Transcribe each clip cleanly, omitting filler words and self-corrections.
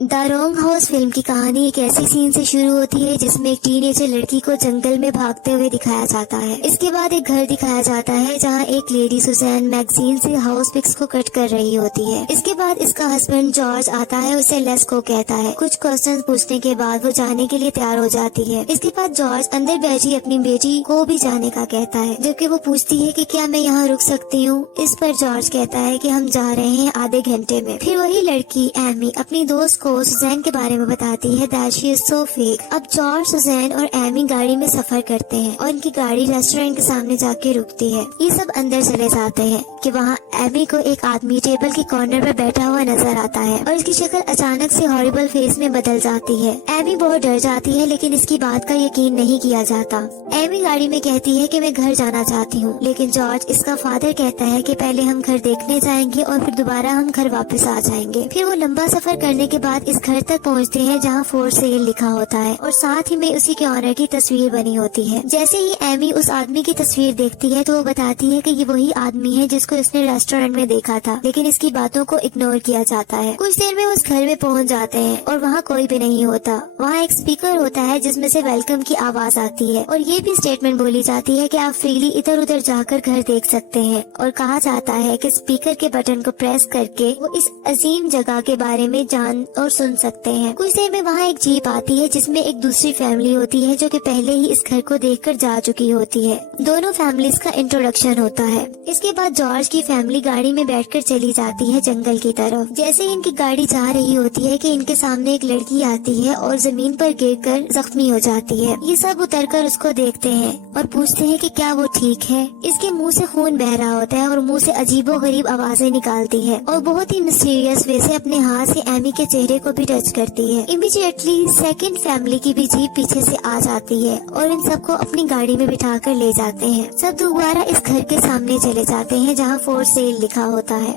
The wrong house film की कहानी एक ऐसी सीन से शुरू होती है जिसमें एक टीनेजर लड़की को जंगल में भागते हुए दिखाया जाता है। इसके बाद एक घर दिखाया जाता है जहां एक लेडी सुजैन मैगजीन से हाउस पिक्स को कट कर रही होती है। इसके बाद इसका हस्बैंड जॉर्ज आता है, उसे लेस को कहता है। कुछ क्वेश्चंस पूछने के बाद वो जाने के लिए तैयार हो जाती है। इसके बाद जॉर्ज अंदर बैठी अपनी बेटी को भी जाने का कहता है, जबकि वो पूछती है कि क्या मैं यहाँ रुक सकती हूँ। इस पर जॉर्ज कहता है कि हम जा रहे हैं आधे घंटे में। फिर वही लड़की एमी अपनी दोस्त को सुजैन के बारे में बताती है that she is so fake. अब जॉर्ज, सुजैन और एमी गाड़ी में सफर करते हैं और इनकी गाड़ी रेस्टोरेंट के सामने जाके रुकती है। ये सब अंदर चले जाते हैं कि वहाँ एमी को एक आदमी टेबल के कॉर्नर पर बैठा हुआ नजर आता है और इसकी शक्ल अचानक से हॉरिबल फेस में बदल जाती है। एमी बहुत डर जाती है लेकिन इसकी बात का यकीन नहीं किया जाता। एमी गाड़ी में कहती है कि मैं घर जाना चाहती हूँ, लेकिन जॉर्ज, इसका फादर, कहता है कि पहले हम घर देखने जाएंगे और फिर दोबारा हम घर वापस आ जाएंगे। फिर वो लंबा सफर करने के बाद इस घर तक पहुँचते हैं जहाँ फॉर सेल लिखा होता है और साथ ही में उसी के ऑनर की तस्वीर बनी होती है। जैसे ही एमी उस आदमी की तस्वीर देखती है तो वो बताती है कि ये वही आदमी है जिसको इसने रेस्टोरेंट में देखा था, लेकिन इसकी बातों को इग्नोर किया जाता है। कुछ देर में उस घर में पहुँच जाते हैं और वहाँ कोई भी नहीं होता। वहाँ एक स्पीकर होता है जिसमें से वेलकम की आवाज आती है और ये भी स्टेटमेंट बोली जाती है कि आप फ्रीली इधर उधर जाकर घर देख सकते हैं और कहा जाता है कि स्पीकर के बटन को प्रेस करके वो इस अजीम जगह के बारे में जान और सुन सकते हैं। कुछ देर में वहाँ एक जीप आती है जिसमें एक दूसरी फैमिली होती है जो कि पहले ही इस घर को देखकर जा चुकी होती है। दोनों फैमिलीज का इंट्रोडक्शन होता है। इसके बाद जॉर्ज की फैमिली गाड़ी में बैठकर चली जाती है जंगल की तरफ। जैसे ही इनकी गाड़ी जा रही होती है कि इनके सामने एक लड़की आती है और जमीन पर गिरकर जख्मी हो जाती है। ये सब उतरकर उसको देखते हैं और पूछते हैं कि क्या वो ठीक है। इसके मुंह से खून बह रहा होता है और मुंह से अजीबोगरीब आवाजें निकालती है और बहुत ही मिस्टीरियस वे से अपने हाथ से एमी के चेहरे को भी टच करती है। इमीडिएटली सेकंड फैमिली की भी जीप पीछे से आ जाती है और इन सबको अपनी गाड़ी में बिठाकर ले जाते हैं। सब दोबारा इस घर के सामने चले जाते हैं जहाँ फॉर सेल लिखा होता है।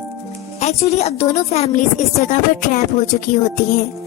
एक्चुअली अब दोनों फैमिलीज इस जगह पर ट्रैप हो चुकी होती हैं।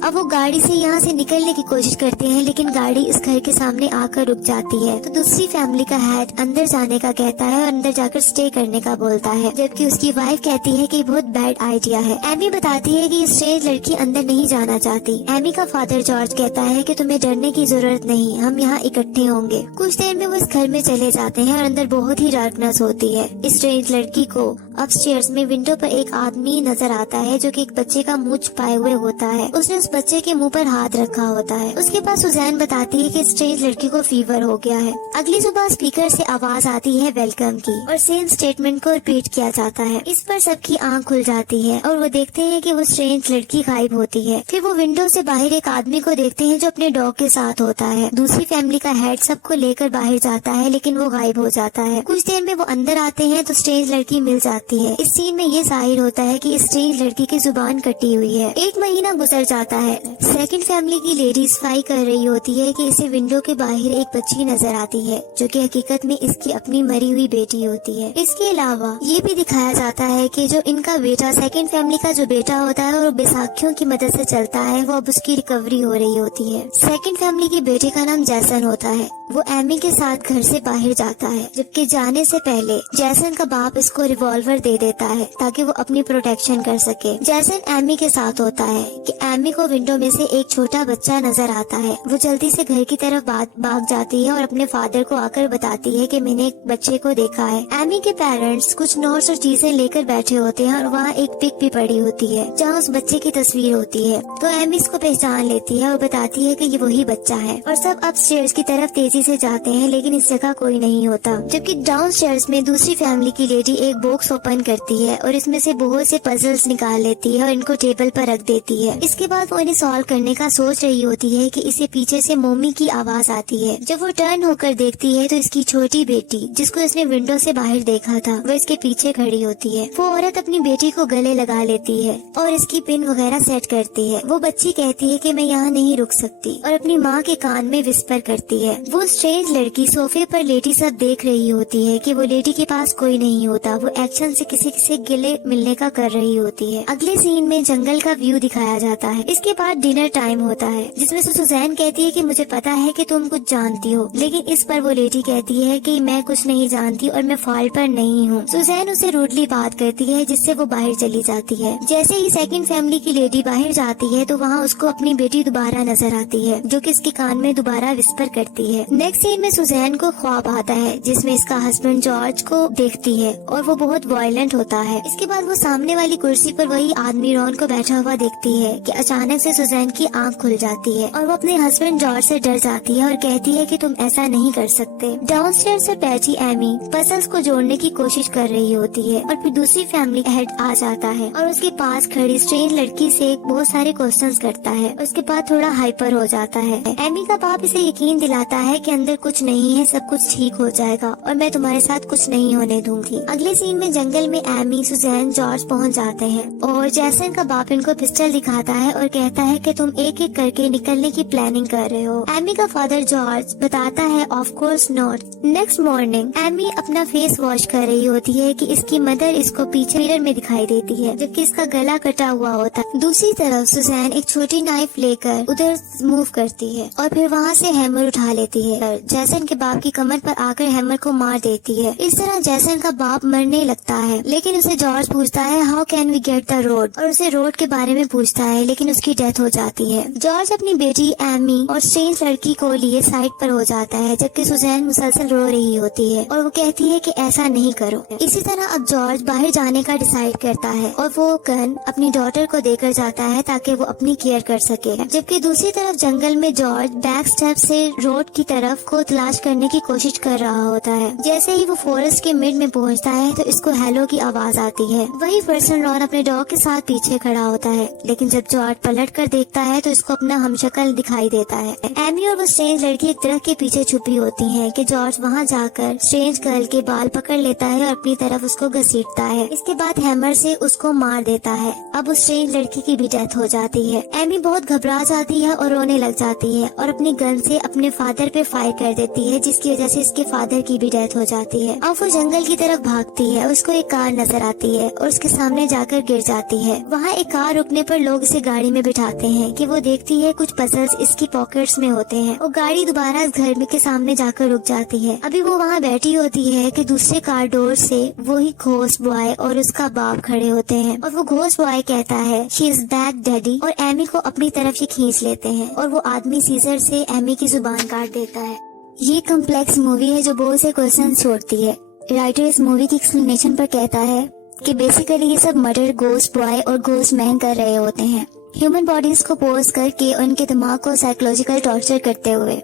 अब वो गाड़ी से यहाँ से निकलने की कोशिश करते हैं लेकिन गाड़ी इस घर के सामने आकर रुक जाती है। तो दूसरी फैमिली का हेड अंदर जाने का कहता है और अंदर जाकर स्टे करने का बोलता है, जबकि उसकी वाइफ कहती है कि बहुत बैड आइडिया है। एमी बताती है कि ये स्ट्रेंज लड़की अंदर नहीं जाना चाहती। एमी का फादर जॉर्ज कहता है कि तुम्हें डरने की जरूरत नहीं, हम यहाँ इकट्ठे होंगे। कुछ देर में वो इस घर में चले जाते हैं और अंदर बहुत ही डार्कनेस होती है। इस स्ट्रेंज लड़की को अपस्टेयर्स में विंडो पर एक आदमी नजर आता है जो कि एक बच्चे का मुंह छुपाए हुए होता है। उसने उस बच्चे के मुंह पर हाथ रखा होता है। उसके पास सुजैन बताती है कि स्ट्रेंज लड़की को फीवर हो गया है। अगली सुबह स्पीकर से आवाज आती है वेलकम की और सेम स्टेटमेंट को रिपीट किया जाता है। इस पर सबकी आंख खुल जाती है और वो देखते हैं कि वो स्ट्रेंज लड़की गायब होती है। फिर वो विंडो से बाहर एक आदमी को देखते हैं जो अपने डॉग के साथ होता है। दूसरी फैमिली का हेड सबको लेकर बाहर जाता है लेकिन वो गायब हो जाता है। कुछ देर में वो अंदर आते हैं तो स्ट्रेंज लड़की मिल जाती है। इस सीन में ये जाहिर होता है कि इस स्ट्रेंज लड़की की जुबान कटी हुई है। एक महीना गुजर जाता है। सेकंड फैमिली की लेडीज फाई कर रही होती है कि इसे विंडो के बाहर एक बच्ची नजर आती है जो कि हकीकत में इसकी अपनी मरी हुई बेटी होती है। इसके अलावा ये भी दिखाया जाता है कि जो इनका बेटा, सेकंड फैमिली का जो बेटा होता है और बैसाखियों की मदद से चलता है, वो अब उसकी रिकवरी हो रही होती है। सेकंड फैमिली के बेटे का नाम जैसन होता है। वो एमी के साथ घर से बाहर जाता है, जबकि जाने से पहले जैसन का बाप इसको रिवॉल्वर दे देता है ताकि वो अपनी प्रोटेक्शन कर सके। जैसन एमी के साथ होता है कि एमी को विंडो में से एक छोटा बच्चा नजर आता है। वो जल्दी से घर की तरफ भाग जाती है और अपने फादर को आकर बताती है कि मैंने एक बच्चे को देखा है। एमी के पेरेंट्स कुछ नोट्स और चीजें लेकर बैठे होते हैं और वहाँ एक पिक भी पड़ी होती है जहाँ उस बच्चे की तस्वीर होती है। तो एमी इसको पहचान लेती है और बताती है कि ये वही बच्चा है और सब अपस्टेयर्स की तरफ तेजी से जाते हैं लेकिन इस जगह कोई नहीं होता। जबकि डाउनस्टेयर्स में दूसरी फैमिली की लेडी एक बॉक्स ओपन करती है और इसमें से बहुत से पजल्स निकाल लेती है और इनको टेबल पर रख देती है। इसके बाद वो इन्हें सॉल्व करने का सोच रही होती है कि इसे पीछे से मम्मी की आवाज आती है। जब वो टर्न होकर देखती है तो इसकी छोटी बेटी, जिसको इसने विंडो से बाहर देखा था, वो इसके पीछे खड़ी होती है। वो औरत अपनी बेटी को गले लगा लेती है और इसकी पिन वगैरह सेट करती है। वो बच्ची कहती है कि मैं यहाँ नहीं रुक सकती और अपनी माँ के कान में विस्पर करती है। वो स्ट्रेंज लड़की सोफे पर लेटी सब देख रही होती है कि वो लेडी के पास कोई नहीं होता। वो एक्शन सुजैन से किसी से गिले मिलने का कर रही होती है। अगले सीन में जंगल का व्यू दिखाया जाता है। इसके बाद डिनर टाइम होता है जिसमें से सुजैन कहती है कि मुझे पता है कि तुम कुछ जानती हो, लेकिन इस पर वो लेडी कहती है कि मैं कुछ नहीं जानती और मैं फॉल्ट पर नहीं हूँ। सुजैन उसे रूडली बात करती है जिससे वो बाहर चली जाती है। जैसे ही सेकंड फैमिली की लेडी बाहर जाती है तो वहाँ उसको अपनी बेटी दोबारा नजर आती है जो कि इसके कान में दोबारा विस्पर करती है। नेक्स्ट सीन में सुजैन को ख्वाब आता है जिसमें इसका हस्बैंड जॉर्ज को देखती है और वो बहुत वायलेंट होता है। इसके बाद वो सामने वाली कुर्सी पर वही आदमी रॉन को बैठा हुआ देखती है कि अचानक से सुजैन की आंख खुल जाती है और वो अपने हस्बैंड जॉर्ज से डर जाती है और कहती है कि तुम ऐसा नहीं कर सकते। डाउनस्टेयर्स पर बैठी एमी पजल्स को जोड़ने की कोशिश कर रही होती है और फिर दूसरी फैमिली हेड आ जाता है और उसके पास खड़ी स्ट्रेंज लड़की से बहुत सारे क्वेश्चंस करता है। उसके बाद थोड़ा हाइपर हो जाता है। एमी का बाप इसे यकीन दिलाता है कि अंदर कुछ नहीं है, सब कुछ ठीक हो जाएगा और मैं तुम्हारे साथ कुछ नहीं होने दूंगी। अगले सीन में जंगल में एमी, सुजैन, जॉर्ज पहुंच जाते हैं और जैसन का बाप इनको पिस्टल दिखाता है और कहता है कि तुम एक एक करके निकलने की प्लानिंग कर रहे हो। एमी का फादर जॉर्ज बताता है of course not. Next morning Amy अपना फेस वॉश कर रही होती है कि इसकी मदर इसको पीछे मिरर में दिखाई देती है जबकि इसका गला कटा हुआ होता है। दूसरी तरफ सुजैन एक छोटी नाइफ लेकर उधर मूव करती है और फिर वहाँ से हैमर उठा लेती है। जैसन के बाप की कमर पर आकर हैमर को मार देती है। इस तरह जैसन का बाप मरने लगता है, लेकिन उसे जॉर्ज पूछता है how can we get the road, और उसे रोड के बारे में पूछता है, लेकिन उसकी डेथ हो जाती है। जॉर्ज अपनी बेटी एमी और स्ट्रेंज लड़की को लिए साइड पर हो जाता है जबकि सुजैन मुसलसल रो रही होती है और वो कहती है कि ऐसा नहीं करो। इसी तरह अब जॉर्ज बाहर जाने का डिसाइड करता है और वो गन अपनी डॉटर को देकर जाता है ताकि वो अपनी केयर कर सके। जबकि दूसरी तरफ जंगल में जॉर्ज बैक स्टेप से रोड की तरफ को तलाश करने की कोशिश कर रहा होता है। जैसे ही वो फॉरेस्ट के मिड में पहुंचता है तो इसको हेलो की आवाज आती है। वही पर्सन रॉन अपने डॉग के साथ पीछे खड़ा होता है, लेकिन जब जॉर्ज पलट कर देखता है तो इसको अपना हमशक्ल दिखाई देता है। एमी और वो स्ट्रेंज लड़की एक दरख्त के पीछे छुपी होती है कि जॉर्ज वहाँ जाकर स्ट्रेंज गर्ल के बाल पकड़ लेता है और अपनी तरफ उसको घसीटता है। इसके बाद हैमर से उसको मार देता है। अब उस स्ट्रेंज लड़की की भी डेथ हो जाती है। एमी बहुत घबरा जाती है और रोने लग जाती है और अपनी गन से अपने फादर पे फायर कर देती है जिसकी वजह से इसके फादर की भी डेथ हो जाती है। अब वो जंगल की तरफ भागती है, उसको एक कार नजर आती है और उसके सामने जाकर गिर जाती है। वहाँ एक कार रुकने पर लोग इसे गाड़ी में बिठाते हैं कि वो देखती है कुछ पजल्स इसकी पॉकेट्स में होते हैं। वो गाड़ी दोबारा इस घर में के सामने जाकर रुक जाती है। अभी वो वहाँ बैठी होती है कि दूसरे कार डोर से वही घोस्ट बॉय और उसका बाप खड़े होते हैं और वो घोस्ट बॉय कहता है शी इज बैक डैडी और एमी को अपनी तरफ ये खींच लेते हैं और वो आदमी सीजर से एमी की जुबान काट देता है। ये कॉम्प्लेक्स मूवी है जो बहुत से क्वेश्चन छोड़ती है। राइटर इस मूवी की एक्सप्लेनेशन पर कहता है कि बेसिकली ये सब मर्डर घोस्ट बॉय और घोस्ट मैन कर रहे होते हैं, ह्यूमन बॉडीज को पोज करके उनके दिमाग को साइकोलॉजिकल टॉर्चर करते हुए,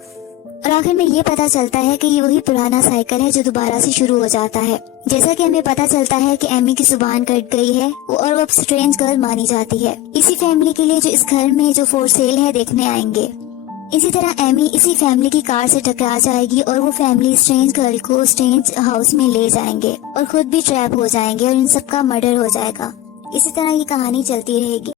और आखिर में ये पता चलता है कि ये वही पुराना साइकिल है जो दोबारा से शुरू हो जाता है। जैसा कि हमें पता चलता है कि एमी की जुबान कट गई है और वो अब स्ट्रेंज गर्ल मानी जाती है। इसी फैमिली के लिए जो इस घर में जो फॉर सेल है देखने आएंगे। इसी तरह एमी इसी फैमिली की कार से टकरा जाएगी और वो फैमिली स्ट्रेंज गर्ल को स्ट्रेंज हाउस में ले जाएंगे और खुद भी ट्रैप हो जाएंगे और इन सब का मर्डर हो जाएगा। इसी तरह ये कहानी चलती रहेगी।